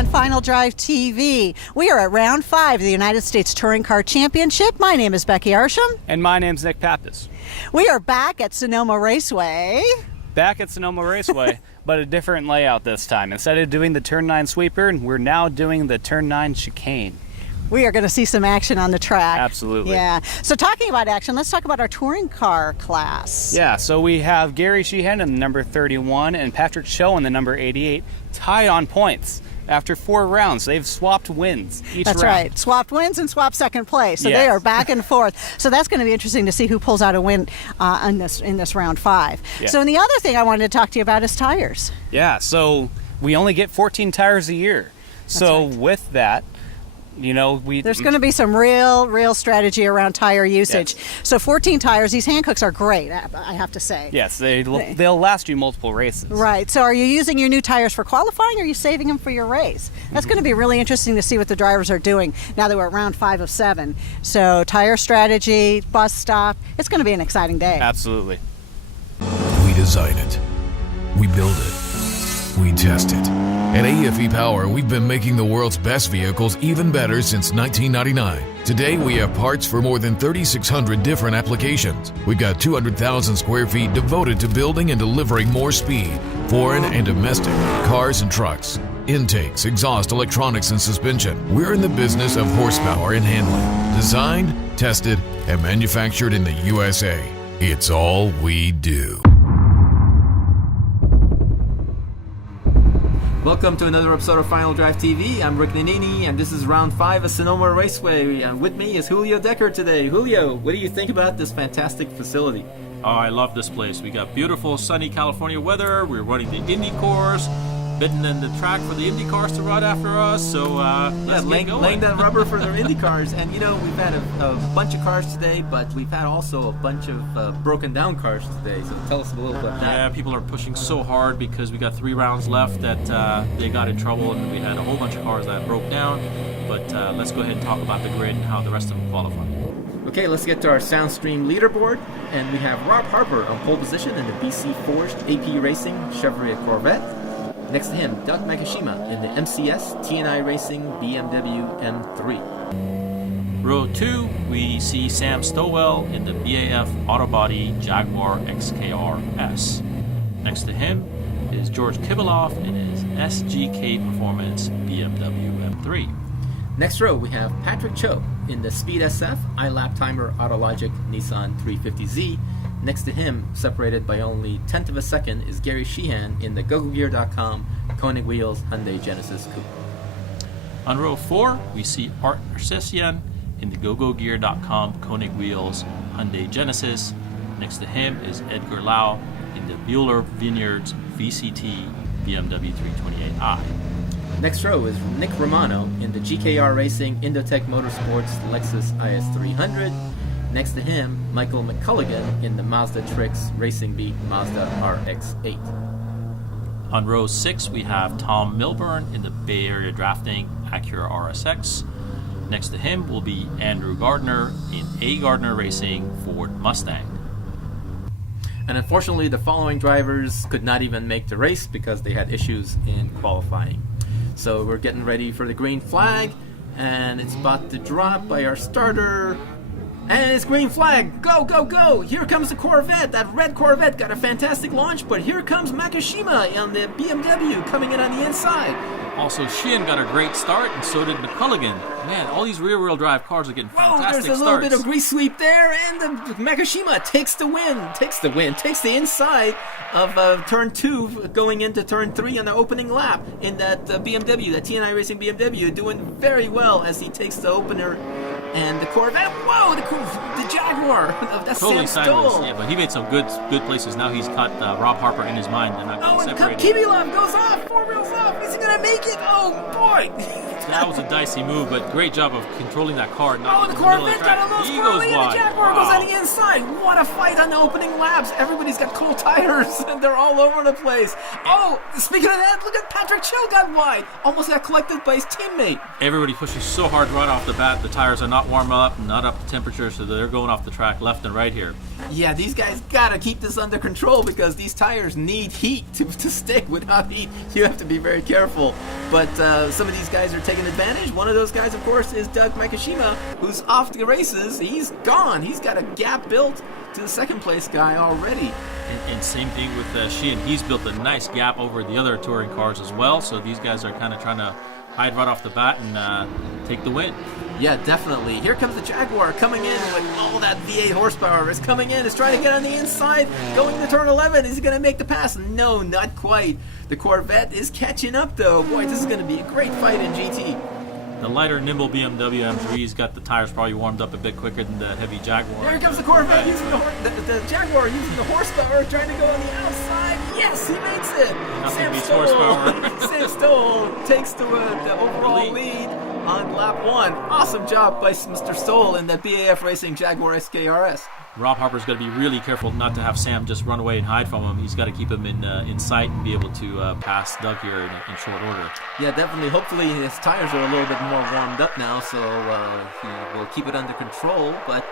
on Final Drive TV. We are at round 5 of the United States Touring Car Championship. My name is Becky Arsham. And my name's Nick Pappas. We are back at Sonoma Raceway. Back at Sonoma Raceway, but a different layout this time. Instead of doing the Turn 9 sweeper, we're now doing the Turn 9 chicane. We are going to see some action on the track. Absolutely. Yeah. So talking about action, let's talk about our touring car class. Yeah, so we have Gary Sheehan in the number 31 and Patrick Chio in the number 88 tied on points after 4 rounds. They've swapped wins each round. That's right. Swapped wins and swapped second place. So Yes. They are back and forth. So that's going to be interesting to see who pulls out a win in this round 5. Yeah. So the other thing I wanted to talk to you about is tires. Yeah, so we only get 14 tires a year. So right. With that, there's going to be some real strategy around tire usage. Yes. So 14 tires, these Hancocks are great, I have to say. Yes, they'll last you multiple races. Right. So are you using your new tires for qualifying or are you saving them for your race? That's going to be really interesting to see what the drivers are doing now that we're at round 5 of 7. So tire strategy, bus stop, it's going to be an exciting day. Absolutely. We design it. We build it. We test it. At AFE Power, we've been making the world's best vehicles even better since 1999. Today, we have parts for more than 3,600 different applications. We've got 200,000 square feet devoted to building and delivering more speed, foreign and domestic, cars and trucks, intakes, exhaust, electronics, and suspension. We're in the business of horsepower and handling. Designed, tested, and manufactured in the USA. It's all we do. Welcome to another episode of Final Drive TV. I'm Rick Nanini, and this is round 5 of Sonoma Raceway. And with me is Julio Decker today. Julio, what do you think about this fantastic facility? Oh, I love this place. We got beautiful sunny California weather. We're running the Indy cars, bidding in the track for the Indy cars to ride after us. So let's get going. Laying that rubber for the Indy cars. And we've had a bunch of cars today, but we've had also a bunch of broken down cars today. So tell us a little bit about that. Yeah, people are pushing so hard because we got 3 rounds left that they got in trouble, and we had a whole bunch of cars that broke down. But let's go ahead and talk about the grid and how the rest of them qualify. Okay, let's get to our Soundstream leaderboard. And we have Rob Harper on pole position in the BC Forged AP Racing Chevrolet Corvette. Next to him, Doug Makishima in the MCS T&I Racing BMW M3. Row 2, we see Sam Stowell in the BAF Autobody Jaguar XKR-S. Next to him is George Kibiloff in his SGK Performance BMW M3. Next row, we have Patrick Chio in the Speed SF iLap Timer Autologic Nissan 350Z. Next to him, separated by only 1/10 of a second, is Gary Sheehan in the GoGoGear.com Konig Wheels Hyundai Genesis Coupe. On row 4, we see Art Nersisyan in the GoGoGear.com Konig Wheels Hyundai Genesis. Next to him is Edgar Lau in the Bueller Vineyards VCT BMW 328i. Next row is Nick Romano in the GKR Racing Indotech Motorsports Lexus IS300. Next to him, Michael McColligan in the Mazdatrix Racing Beat Mazda RX-8. On row 6, we have Tom Milburn in the Bay Area Drafting Acura RSX. Next to him will be Andrew Gardner in AGardner Racing Ford Mustang. And unfortunately, the following drivers could not even make the race because they had issues in qualifying. So we're getting ready for the green flag, and it's about to drop by our starter. And it's green flag. Go, go, go. Here comes the Corvette. That red Corvette got a fantastic launch, but here comes Makishima on the BMW coming in on the inside. Also, Sheehan got a great start, and so did McColligan. Man, all these rear-wheel drive cars are getting fantastic there's a little bit of grease sweep there, and the Makishima takes the takes the inside of turn 2 going into turn 3 on the opening lap in that BMW, that T&I Racing BMW, doing very well as he takes the opener. And the Corvette, whoa, the Jaguar, that's totally Sam sideways. Stowell. Yeah, but he made some good places. Now he's caught Rob Harper in his mind. They're not Oh, going to and separate. Kibilov goes off, 4 wheels off. Is he going to make it? Oh, boy. That was a dicey move, but great job of controlling that car. Oh, the Corvette got a little He squirrely, goes and the wide. Jaguar goes on the inside. What a fight on the opening laps. Everybody's got cool tires, and they're all over the place. Oh, speaking of that, look at Patrick Chio got wide. Almost got collected by his teammate. Everybody pushes so hard right off the bat. The tires are not warm up, not up to temperature, so they're going off the track left and right here. Yeah, these guys gotta keep this under control because these tires need heat to stick. Without heat, you have to be very careful. But some of these guys are taking advantage. One of those guys, of course, is Doug Makishima, who's off the races. He's gone. He's got a gap built to the second place guy already. And same thing with Sheehan. He's built a nice gap over the other touring cars as well, so these guys are kind of trying to hide right off the bat and take the win. Yeah, definitely. Here comes the Jaguar coming in with all that V8 horsepower. Is coming in, is trying to get on the inside, going to turn 11. Is he going to make the pass? No, not quite. The Corvette is catching up, though. Boy, this is going to be a great fight in GT. The lighter, nimble BMW M3's got the tires probably warmed up a bit quicker than the heavy Jaguar. Here comes the Corvette using the Jaguar using the horsepower, trying to go on the outside. Yes, he makes it. Nothing beats horsepower. Sam Stowell takes the overall lead on lap 1. Awesome job by Mr. Stowell in that BAF Racing Jaguar XKR-S. Rob Harper's got to be really careful not to have Sam just run away and hide from him. He's got to keep him in sight and be able to pass Doug here in short order. Yeah, definitely. Hopefully his tires are a little bit more warmed up now, so he will keep it under control. But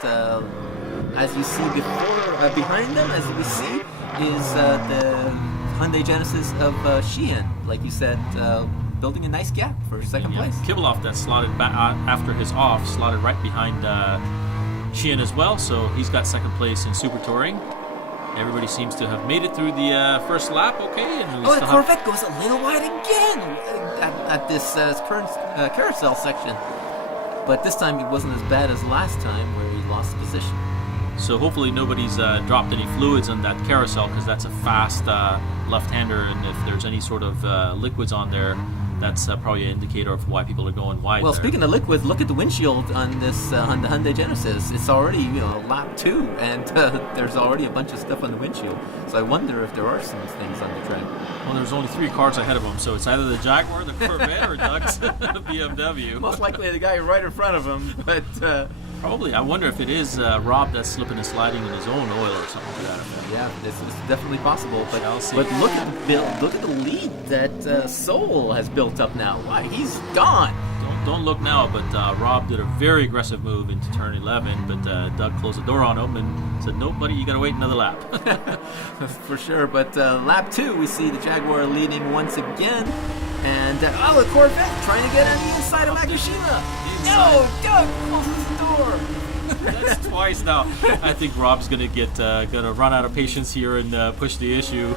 as you see behind them, as we see, is the Hyundai Genesis of Sheehan. Like you said, building a nice gap for second place. Kibeloff that slotted back after his off, slotted right behind Sheehan as well, so he's got second place in Super Touring. Everybody seems to have made it through the first lap, okay? And the Corvette goes a little wide again at this current carousel section. But this time it wasn't as bad as last time where he lost position. So hopefully nobody's dropped any fluids on that carousel because that's a fast left-hander, and if there's any sort of liquids on there, that's probably an indicator of why people are going wide. Well, there. Speaking of liquids, look at the windshield on this on the Hyundai Genesis. It's already lap 2, and there's already a bunch of stuff on the windshield. So I wonder if there are some things on the track. Well, there's only 3 cars ahead of him, so it's either the Jaguar, the Corvette, or Doug's BMW. Most likely the guy right in front of him, but probably. I wonder if it is Rob that's slipping and sliding in his own oil or something like that. Yeah, this is definitely possible. But Chelsea. But look at the lead that Stowell has built up now. Why, he's gone. Don't look now, but Rob did a very aggressive move into turn 11, but Doug closed the door on him and said, "Nope, buddy, you got to wait another lap." For sure. But lap 2, we see the Jaguar leading once again, and the Corvette trying to get on the inside of Makishima. No, Doug closes the door. That's twice now. I think Rob's gonna run out of patience here and push the issue.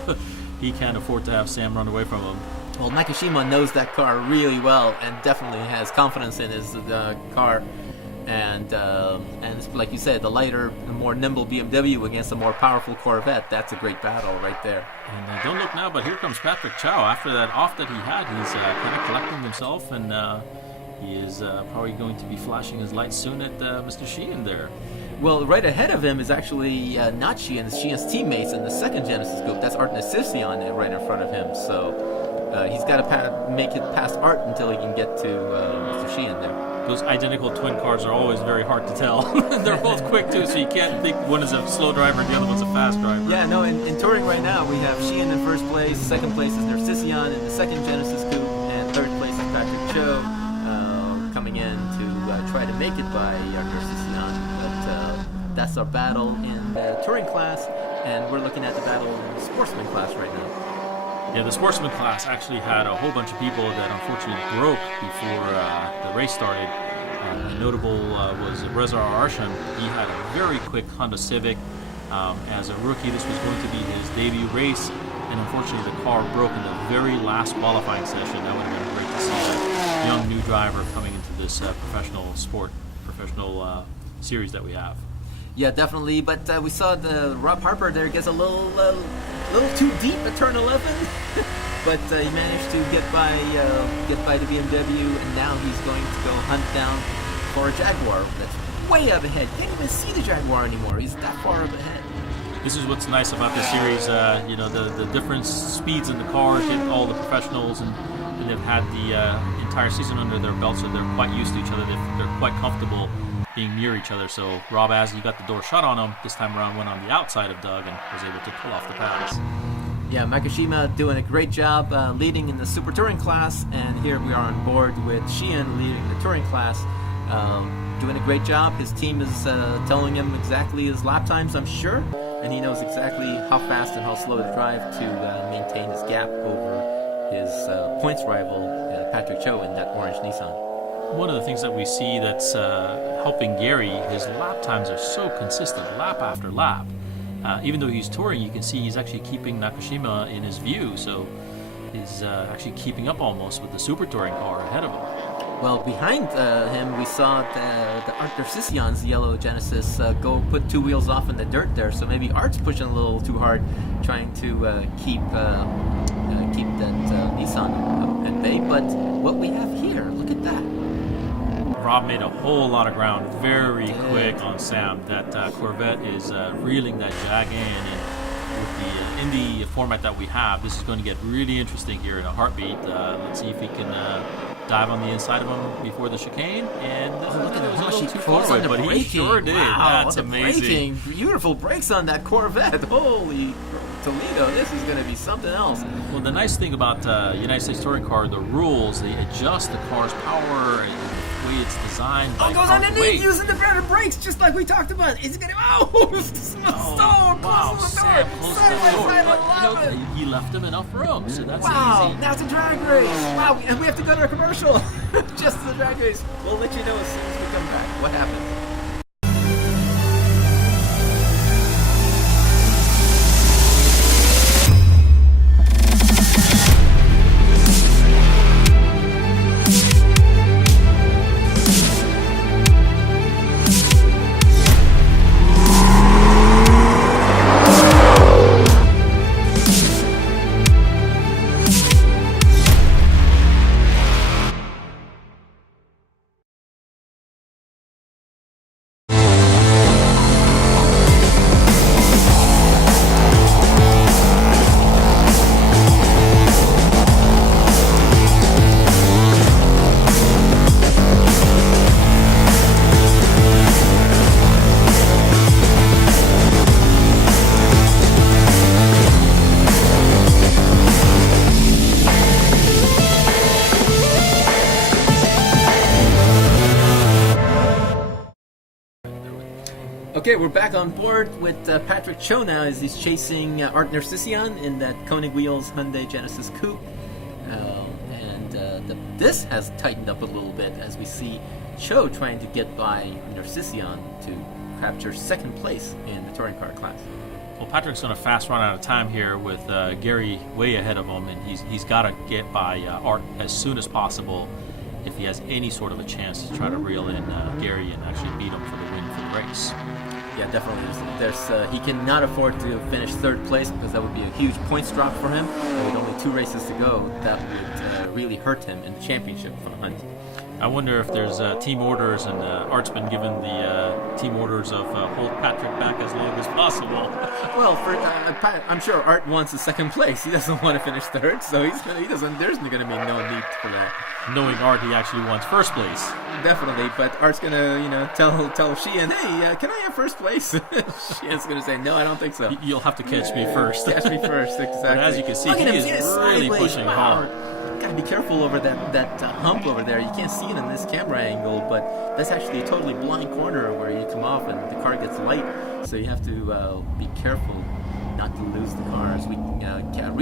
He can't afford to have Sam run away from him. Well, Makishima knows that car really well and definitely has confidence in his car. And it's, like you said, the lighter, the more nimble BMW against a more powerful Corvette. That's a great battle right there. And don't look now, but here comes Patrick Chio. After that off that he had, he's kind of collecting himself, and he is probably going to be flashing his lights soon at Mr. Sheehan there. Well, right ahead of him is actually not Sheehan, it's Sheehan's teammates in the second Genesis group. That's Art Nersisyan right in front of him. So he's got to make it past Art until he can get to Mr. Sheehan there. Those identical twin cars are always very hard to tell. They're both quick too, so you can't think one is a slow driver and the other one's a fast driver. Yeah, no, in touring right now, we have Sheehan in first place, second place is Nersisyan in the second Genesis coupe, and third place is Patrick Chio coming in to try to make it by Nersisyan. But that's our battle in the touring class, and we're looking at the battle in the sportsman class right now. Yeah, the Sportsman class actually had a whole bunch of people that unfortunately broke before the race started. Notable was Reza Arsham. He had a very quick Honda Civic. As a rookie, this was going to be his debut race, and unfortunately the car broke in the very last qualifying session. That would have been great to see a young new driver coming into this professional series that we have. Yeah, definitely. But we saw the Rob Harper there gets a little too deep at turn 11, but he managed to get by the BMW, and now he's going to go hunt down for a Jaguar that's way up ahead. You can't even see the Jaguar anymore. He's that far up ahead. This is what's nice about this series. The different speeds in the cars hit all the professionals, and they've had the entire season under their belt, so they're quite used to each other. They're quite comfortable being near each other. So Rob Asley got the door shut on him. This time around went on the outside of Doug and was able to pull off the pass. Yeah, Makashima doing a great job leading in the Super Touring class, and here we are on board with Sheehan leading the Touring class. Doing a great job. His team is telling him exactly his lap times, I'm sure, and he knows exactly how fast and how slow to drive to maintain his gap over his points rival, Patrick Chio, in that orange Nissan. One of the things that we see that's helping Gary, his lap times are so consistent, lap after lap. Even though he's touring, you can see he's actually keeping Nakashima in his view, so he's actually keeping up almost with the Super Touring car ahead of him. Well, behind him, we saw the Art Nersisyan's yellow Genesis go put two wheels off in the dirt there, so maybe Art's pushing a little too hard, trying to keep that Nissan at bay. But what we have here, look at that. Rob made a whole lot of ground very quick on Sam. That Corvette is reeling that Jag in, and with in the format that we have, this is going to get really interesting here in a heartbeat. Let's see if he can dive on the inside of him before the chicane. And look at how she too pulls forward, on the but braking. he sure did. Wow, That's the amazing. Braking. Beautiful brakes on that Corvette. Holy Toledo, this is going to be something else. Well, the nice thing about United States Touring Car, the rules, they adjust the car's power and the way it's designed. Oh, it goes underneath using the better brakes, just like we talked about. Is it going to... Oh, wow, close the Sam door. closed Side the by door. side, But, I love it. he left him enough room, so that's Wow, easy. now it's a drag race. Wow, and we have to go to a commercial. Just the drag race. We'll let you know as soon as we come back what happens. Okay, we're back on board with Patrick Chio now as he's chasing Art Nersisyan in that Konig Wheels Hyundai Genesis Coupe. This has tightened up a little bit as we see Chio trying to get by Nersisyan to capture second place in the touring car class. Well, Patrick's going to fast run out of time here with Gary way ahead of him, and he's got to get by Art as soon as possible if he has any sort of a chance to try to reel in Gary and actually beat him for the win for the race. Yeah, definitely. He cannot afford to finish third place because that would be a huge points drop for him. And with only 2 races to go, that would really hurt him in the championship for the hunt. I wonder if there's team orders, and Art's been given the team orders of hold Patrick back as long as possible. Well, I'm sure Art wants a second place. He doesn't want to finish third, so there's going to be no need for that. Knowing Art, he actually wants first place. Definitely, but Art's going to, tell Sheehan, hey, can I have first place? Sheehan's going to say, no, I don't think so. You'll have to catch me first. Catch me first, exactly. But as you can see, he is really pushing hard. Gotta be careful over that hump over there. You can't see it in this camera angle, but that's actually a totally blind corner where you come off and the car gets light. So you have to be careful not to lose the cars. We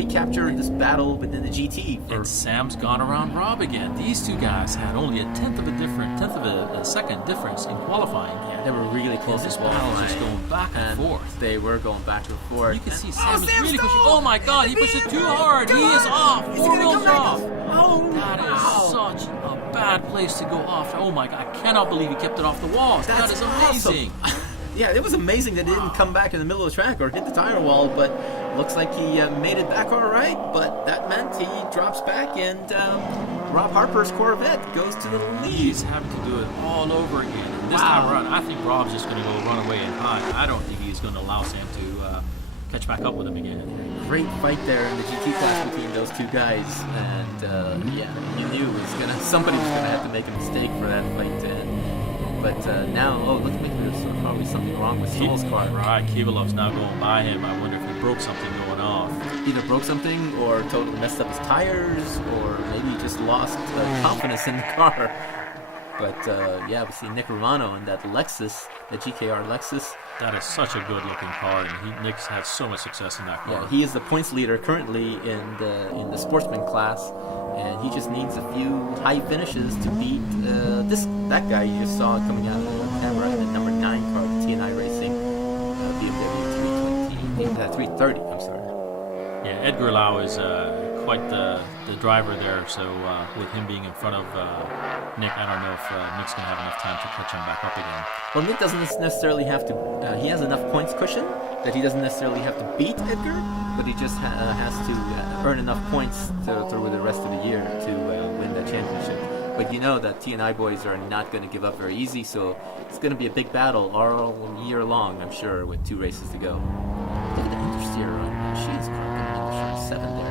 recapture this battle within the GT. And Sam's gone around Rob again. These two guys had only a tenth of a second difference in qualifying. Yeah, they were really close. This battle was just going back and forth. They were going back and forth. You can see Sam is really pushing. Oh my God, he pushed it too hard. He is off. 4 wheels off. Oh, that is such a bad place to go off. Oh my God, I cannot believe he kept it off the walls. That is amazing. Awesome. Yeah, it was amazing that it didn't come back in the middle of the track or hit the tire wall, but looks like he made it back all right. But that meant he drops back, and Rob Harper's Corvette goes to the lead. He's having to do it all over again. And this time around, I think Rob's just going to go run away and hide. I don't think he's going to allow Sam to catch catch back up with him again. Great fight there in the GT class between those two guys, and you knew somebody was gonna have to make a mistake for that fight to end. But now, look, maybe there's probably something wrong with Stowell's car. Right, Kivilov's now going by him. I wonder if he broke something going off. Either broke something, or totally messed up his tires, or maybe just lost confidence in the car. But we see Nick Romano in that Lexus, the GKR Lexus. That is such a good-looking car, and Nick's had so much success in that car. Yeah, he is the points leader currently in the Sportsman class, and he just needs a few high finishes to beat that guy you just saw coming out of the camera, the number 9 car, the TNI Racing BMW 330. I'm sorry. Yeah, Edgar Lau is quite the driver there, so with him being in front of Nick, I don't know if Nick's going to have enough time to catch him back up again. Well, Nick doesn't necessarily have to, he has enough points cushion that he doesn't necessarily have to beat Edgar, but he just has to earn enough points through the rest of the year to win that championship. But you know that TNI boys are not going to give up very easy, so it's going to be a big battle all year long, I'm sure, with 2 races to go. Look at the understeer on Sheehan's car coming in the short 7 there.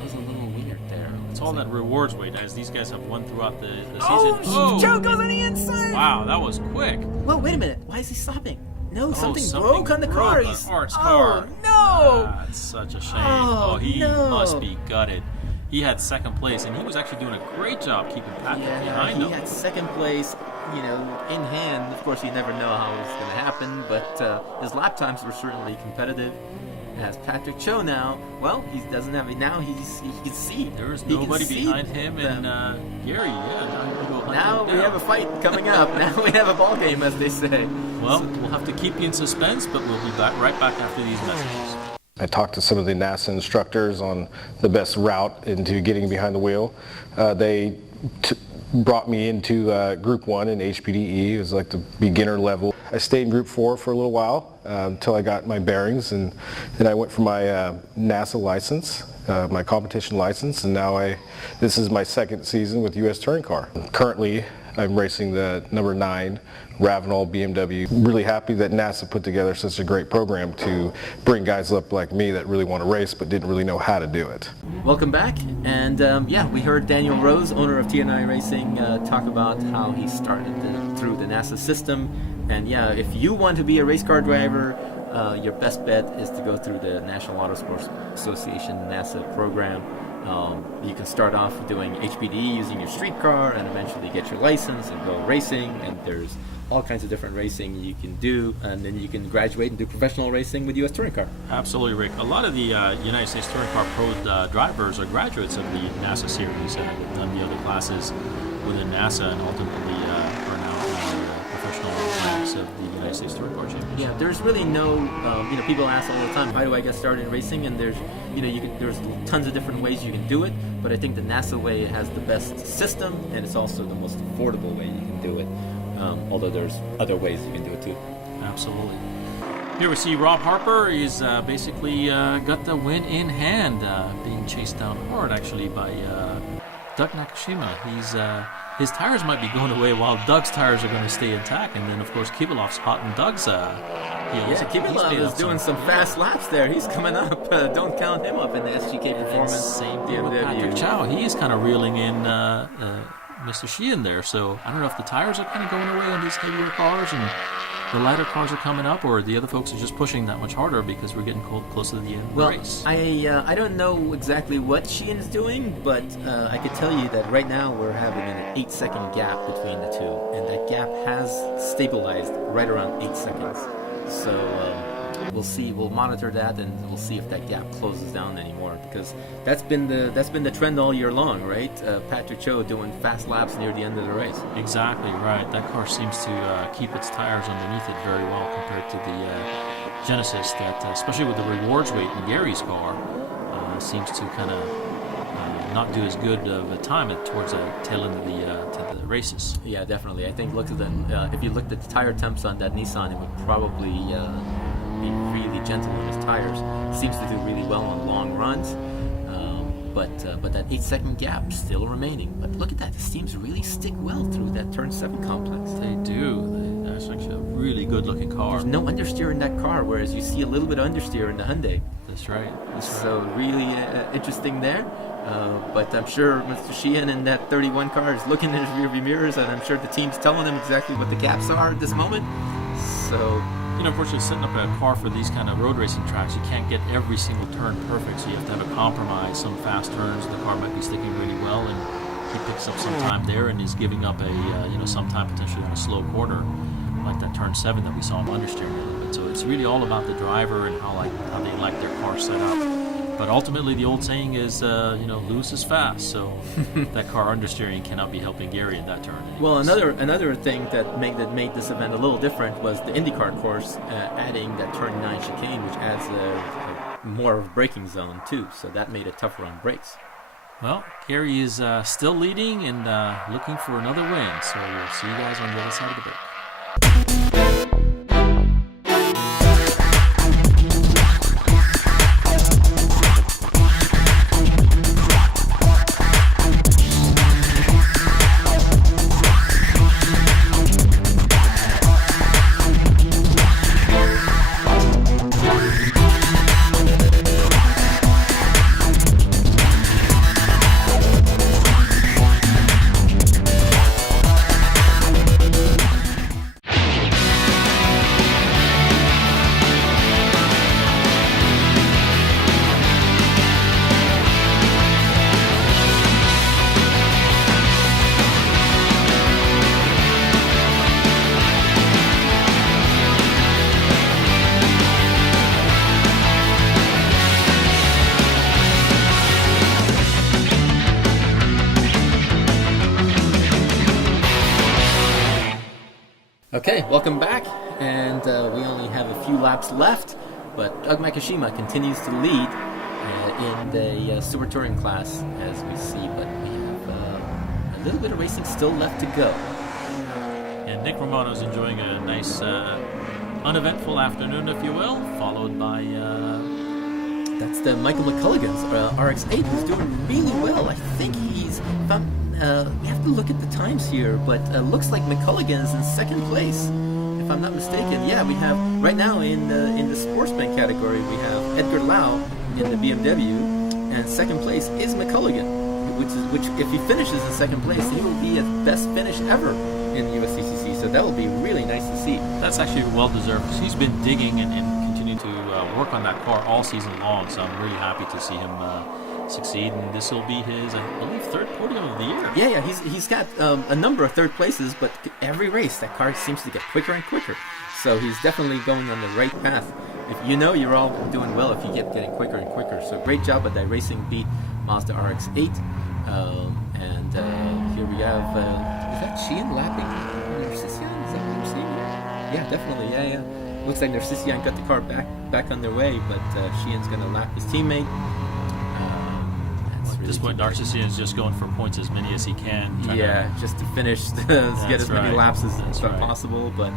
It was a little weird there. It's all that rewards weight, as these guys have won throughout the season. Oh, Joe goes on the inside! Wow, that was quick. Well, wait a minute. Why is he stopping? No, something broke on the broke car. on Art's car. No! That's such a shame. He must be gutted. He had second place, and he was actually doing a great job keeping Patrick behind him. He had second place, in hand. Of course, you never know how it's going to happen, but his lap times were certainly competitive. As Patrick Chio now, well, he doesn't have it now. He can see. There is nobody behind him, and Gary. Now we have a fight coming up. Now we have a ball game, as they say. Well, we'll have to keep you in suspense, but we'll be right back after these messages. I talked to some of the NASA instructors on the best route into getting behind the wheel. They brought me into Group 1 in HPDE. It was like the beginner level. I stayed in Group 4 for a little while until I got my bearings, and then I went for my NASA license, my competition license, and now this is my second season with U.S. Touring Car. Currently, I'm racing the number 9 Ravenol BMW. Really happy that NASA put together such a great program to bring guys up like me that really want to race but didn't really know how to do it. Welcome back, and we heard Daniel Rose, owner of TNI Racing, talk about how he started through the NASA system. And if you want to be a race car driver, your best bet is to go through the National Autosports Association NASA program. You can start off doing HPD using your street car and eventually get your license and go racing, and there's all kinds of different racing you can do, and then you can graduate and do professional racing with U.S. Touring Car. Absolutely, Rick. A lot of the United States Touring Car Pro drivers are graduates of the NASA series and have done the other classes within NASA and ultimately are now professional ranks of the United States Touring Car Championship. Yeah, there's really no, people ask all the time, how do I get started in racing? And there's, there's tons of different ways you can do it, but I think the NASA way has the best system, and it's also the most affordable way you can do it. Although there's other ways you can do it too. Absolutely. Here we see Rob Harper. He's basically got the win in hand, being chased down hard actually by Doug Nakashima. His tires might be going away while Doug's tires are going to stay intact, and then of course Kivilov's hot in Doug's heels. Yeah, Kivilov is doing some fast laps there. He's coming up. Don't count him up in the SGK Performance. Same thing with Patrick Chio. He is kind of reeling in Mr. Sheehan there. So I don't know if the tires are kind of going away on these heavier cars and the lighter cars are coming up, or the other folks are just pushing that much harder because we're getting close to the end of the race. I don't know exactly what Sheehan's doing, but I could tell you that right now we're having an 8-second gap between the two, and that gap has stabilized right around 8 seconds. So we'll see. We'll monitor that, and we'll see if that gap closes down anymore, because that's been the trend all year long, right? Patrick Chio doing fast laps near the end of the race. Exactly right. That car seems to keep its tires underneath it very well compared to the Genesis. That especially with the rewards weight in Gary's car, seems to kind of not do as good of a time towards the tail end of the races. Yeah, definitely. I think if you looked at the tire temps on that Nissan, it would probably be really gentle on his tires. Seems to do really well on long runs, but that 8-second gap still remaining. But look at that, the steams really stick well through that turn 7 complex. They do. It's actually a really good-looking car. There's no understeer in that car, whereas you see a little bit of understeer in the Hyundai. That's right. So really interesting there. But I'm sure Mr. Sheehan in that 31 car is looking in his rearview mirrors, and I'm sure the team's telling him exactly what the gaps are at this moment. So, Unfortunately, setting up a car for these kind of road racing tracks, you can't get every single turn perfect, so you have to have a compromise. Some fast turns, the car might be sticking really well, and he picks up some time there and is giving up some time potentially on a slow quarter, like that turn 7 that we saw him understeering a little bit. So it's really all about the driver and how they like their car set up. But ultimately, the old saying is, Lewis is fast, so that car understeering cannot be helping Gary in that turn. Anyways. Well, another thing that made this event a little different was the IndyCar course adding that turn 9 chicane, which adds a more of a braking zone too. So that made it tougher on brakes. Well, Gary is still leading and looking for another win. So we'll see you guys on the other side of the break. Okay, welcome back, and we only have a few laps left, but Doug Makishima continues to lead in the Super Touring class, as we see, but we have a little bit of racing still left to go. And Nick Romano's enjoying a nice, uneventful afternoon, if you will, followed by... That's the Michael McColligan's RX-8, who's doing really well. I think he's... we have to look at the times here, but looks like McColligan is in second place, if I'm not mistaken. Yeah, we have right now in the Sportsman category, we have Edgar Lau in the BMW, and second place is McColligan, which if he finishes in second place, he will be his best finish ever in the USCCC. So that will be really nice to see. That's actually well deserved, because he's been digging and continuing to work on that car all season long. So I'm really happy to see him succeed, and this will be his, I believe, third podium of the year. Yeah, he's got a number of third places, but every race that car seems to get quicker and quicker. So he's definitely going on the right path. If you're all doing well if you keep getting quicker and quicker. So great job at that racing beat Mazda RX-8. And here we have, is that Sheehan lapping Nersisyan? Is that what we're seeing? Yeah, definitely. Yeah. Looks like Nersisyan got the car back on their way, but Sheehan's going to lap his teammate. At this point, Nersisyan is just going for points as many as he can. Just to finish, to get as many laps as possible. But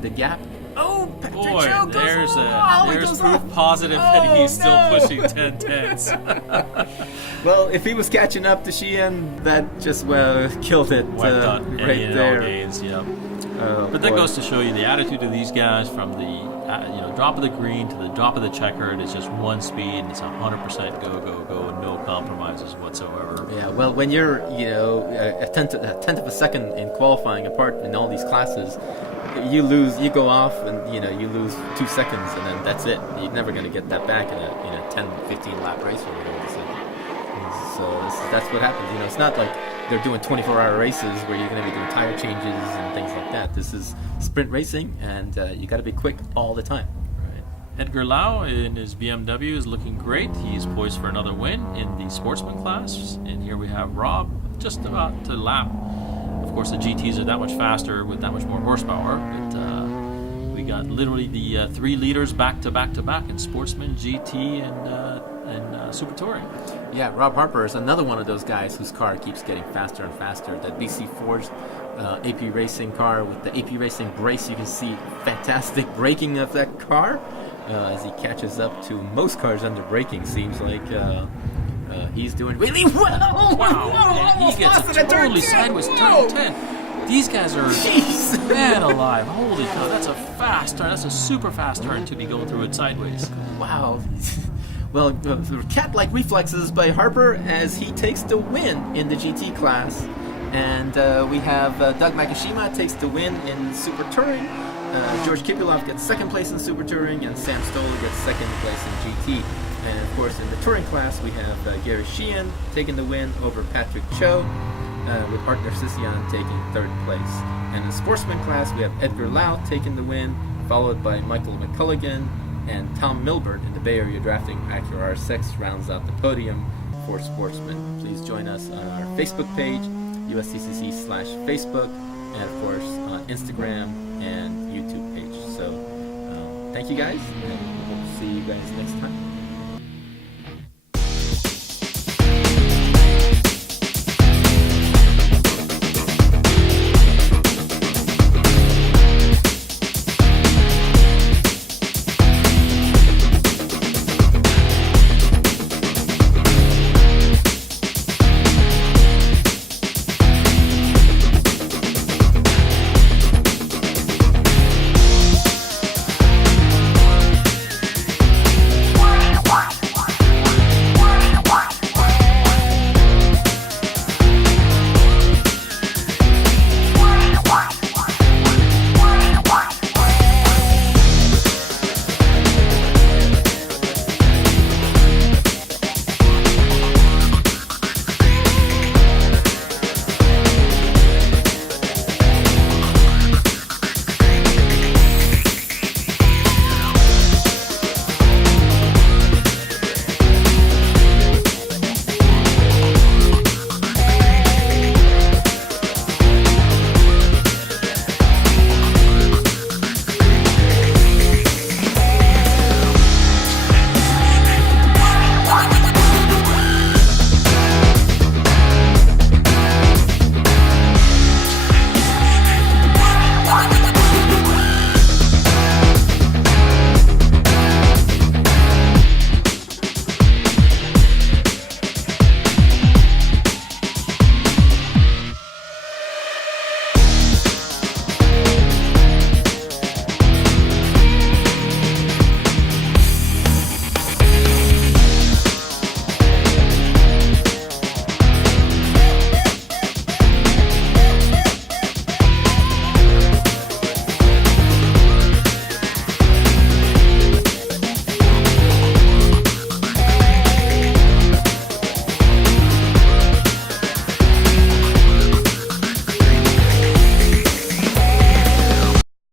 the gap. Oh, Patrick Chio there's proof positive that he's still pushing 10/10s. Well, if he was catching up to Sheehan, that just killed it right there. Gains, yeah. But that goes to show you the attitude of these guys from the drop of the green to the drop of the checkered. It's just one speed, and it's 100% go, and no compromises whatsoever. Yeah, well, when you're a tenth of a second in qualifying apart in all these classes, you go off, and you lose 2 seconds, and then that's it. You're never going to get that back in a 10-15 lap race or whatever. So that's what happens. It's not like they're doing 24-hour races where you're going to be doing tire changes and things like that. This is sprint racing, and you got to be quick all the time. Right. Edgar Lau in his BMW is looking great. He's poised for another win in the Sportsman class. And here we have Rob just about to lap. Of course, the GTs are that much faster with that much more horsepower. But we got literally the 3 leaders back to back in Sportsman, GT, and Super Touring. Yeah, Rob Harper is another one of those guys whose car keeps getting faster and faster. That BC Forge AP Racing car with the AP Racing brace, you can see fantastic braking of that car as he catches up to most cars under braking. Seems like he's doing really well. Wow! He gets a totally sideways turn 10. These guys are, Jeez. man alive, holy cow, that's a fast turn, that's a super fast turn to be going through it sideways. Wow. Well, cat-like reflexes by Harper as he takes the win in the GT class. And we have Doug Makishima takes the win in Super Touring. George Kipulov gets second place in Super Touring, and Sam Stowell gets second place in GT. And of course, in the Touring class, we have Gary Sheehan taking the win over Patrick Chio, with Art Nersisyan taking third place. And in the Sportsman class, we have Edgar Lau taking the win, followed by Michael McColligan, and Tom Milburn in the Bay Area drafting Acura R6 rounds out the podium for Sportsman. Please join us on our Facebook page, USCCC/Facebook, and of course on Instagram and YouTube page. So thank you guys, and we'll see you guys next time.